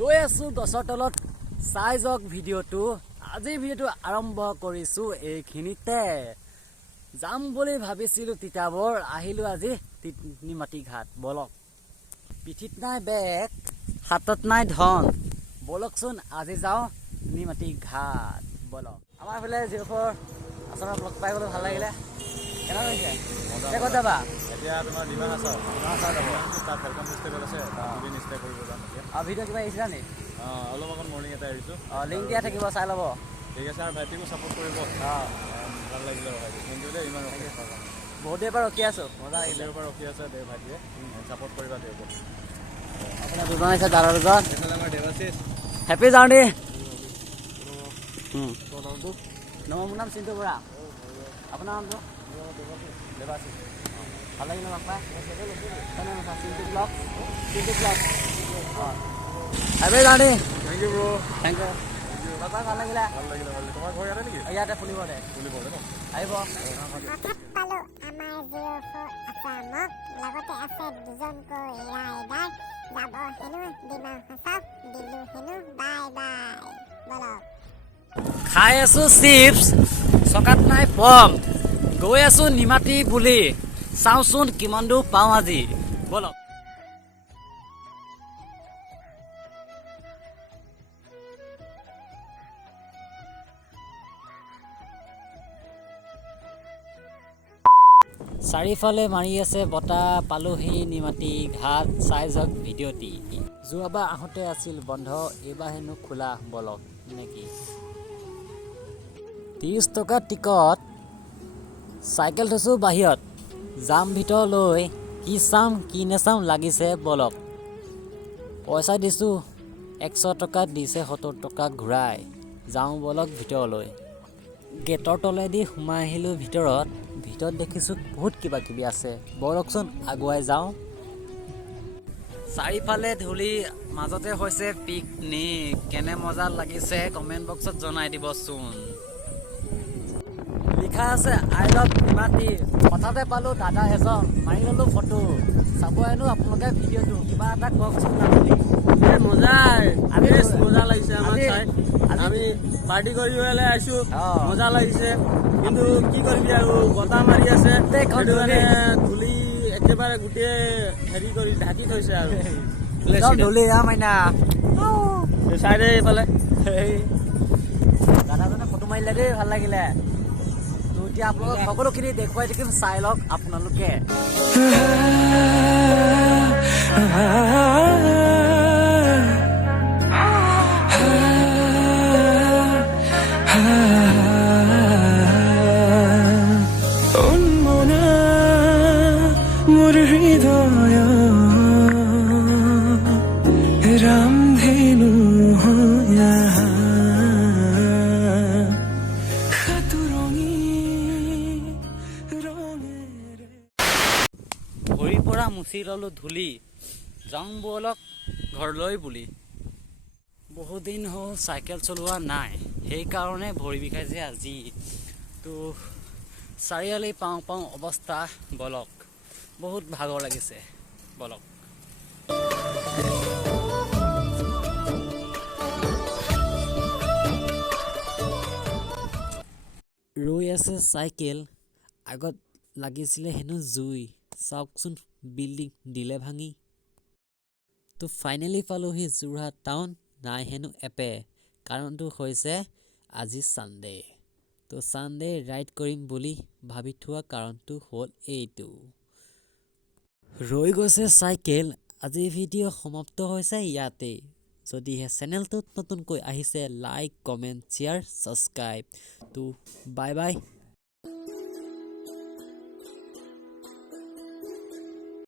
ৰৈ আছো গছৰ তলত চাই যাওক ভিডিঅ'টো আজি ভিডিঅ'টো আৰম্ভ কৰিছো এইখিনিতে যাম বুলি ভাবিছিলো তিতাবৰ আহিলো আজি নিমাটি ঘাট বলক পিঠিত নাই বেগ হাতত নাই ধন বলকচোন আজি যাও নিমাটি ঘাট বলক আমাৰ ফালে 04 ব্লগ পাই গলো ভাল লাগিলে কেনে হৈছে ক'ত যাবা এতিয়া তোমাৰ ডিমাণ্ড আছে যাব তাত ফেলকন ফেষ্টিভেল আছে দুদিন ষ্টে কৰিব যাম এতিয়া ভিডিঅ' কিবা আহিছিলা নি অলপ আগত মৰ্ণিং এটা আহিছোঁ লিংক দিয়া থাকিব চাই ল'ব ঠিক আছে আৰু ভাইটিকো ছাপোৰ্ট কৰিব ভাল লাগিলে ভাইটি থেংক ইউ দেই ইমান ৰখি বহুত দেৰিৰ পৰা ৰখি আছোঁ মজা লাগিলে দেওৰ পৰা ৰখি আছে দে ভাইটিয়ে ছাপোৰ্ট কৰিবা দেওৰ আপোনাৰ দুজন আহিছে দাদা দুজন এইফালে আমাৰ দেৱাশিষ হেপী জাৰ্ণি মোৰ নাম চিন্তু বৰা আপোনাৰ নামটো দেৱাশিষ ভাল লাগিলে বাপা চিন্তু blog happy journey thank you bro thank you বাপা ভাল লাগিলে তোমাৰ ঘৰ ইয়াতে নেকি ইয়াতে ফুলিবতে ন আহিব পালো আমাৰ 04Assamক লগতে আছে দুজনকৈ ৰাইডাৰ যাব হেনো ডিমা হাছাপ দিলো হেনো বাই বাই বলক খাই আছো চিপছ চকাত নাই পম গৈ আছো নিমাটি বুলি চাওঁচোন কিমান দূৰ পাওঁ আজি বলক চাৰিওফালে মাৰি আছে বতাহ পালোহি নিমাটি ঘাট চাই যাওক ভিডিঅ'টি যোৱাবাৰ আহোঁতে আছিল বন্ধ এইবাৰ হেনো খোলা বলক নেকি 30 টকা টিকট চাইকেল থৈছোঁ বাহিৰত যাম ভিতৰলৈ কি চাম কি নেচাম লাগিছে বলক পইচা দিছোঁ 100 টকা দিছে 70 টকা ঘূৰাই যাওঁ বলক ভিতৰলৈ গেটৰ তলেদি সোমাই আহিলোঁ ভিতৰত দেখিছোঁ বহুত কিবা কিবি আছে বলকচোন আগুৱাই যাওঁ চাৰিফালে ধূলি মাজতে হৈছে পিকনিক কেনে মজা লাগিছে কমেণ্ট বক্সত জনাই দিবচোন লিখা আছে আই লাভ নিমাটি হঠাতে পালোঁ দাদা এজন মাৰি ল'লোঁ ফটো চাব হেনো আপোনালোকে ভিডিঅ'টো কিবা এটা কওকচোন মজা লাগিছে আমাৰ চাই আমি পাৰ্টি কৰি আহিছো মজা লাগিছে কিন্তু কি কৰিবি আৰু বতাহ মাৰি আছে সেইটো কাৰণে ধূলি একেবাৰে গোটেই হেৰি কৰি ঢাকি থৈছে আৰু ধূলি মাইনা চাইডে এইফালে দাদাজনে ফটো মাৰিলে দেই ভাল লাগিলে তো এতিয়া আপোনালোক সকলোখিনি দেখুৱাই থাকিম চাই লওক আপোনালোকে ভৰিৰ পৰা মুচি ল'লোঁ ধূলি যাওঁ বলক ঘৰলৈ বুলি বহুদিন হ'ল চাইকেল চলোৱা নাই সেইকাৰণে ভৰি বিষাইছে আজি তো চাৰিআলি পাওঁ অৱস্থা বলক বহুত ভাগৰ লাগিছে বলক ৰৈ আছে চাইকেল আগত লাগিছিলে হেনো জুই চাওকচোন বিল্ডিং দিলে ভাঙি তো ফাইনেলি পালোহি যোৰহাট টাউন নাই হেনো এপে কাৰণটো হৈছে আজি ছানডে তো ছানডে ৰাইড কৰিম বুলি ভাবি থোৱা কাৰণটো হ'ল এইটো ৰৈ গৈছে চাইকেল আজি ভিডিঅ' সমাপ্ত হৈছে ইয়াতে যদিহে চেনেলটোত নতুনকৈ আহিছে লাইক কমেণ্ট শ্বেয়াৰ ছাবস্ক্ৰাইব তো বাই বাই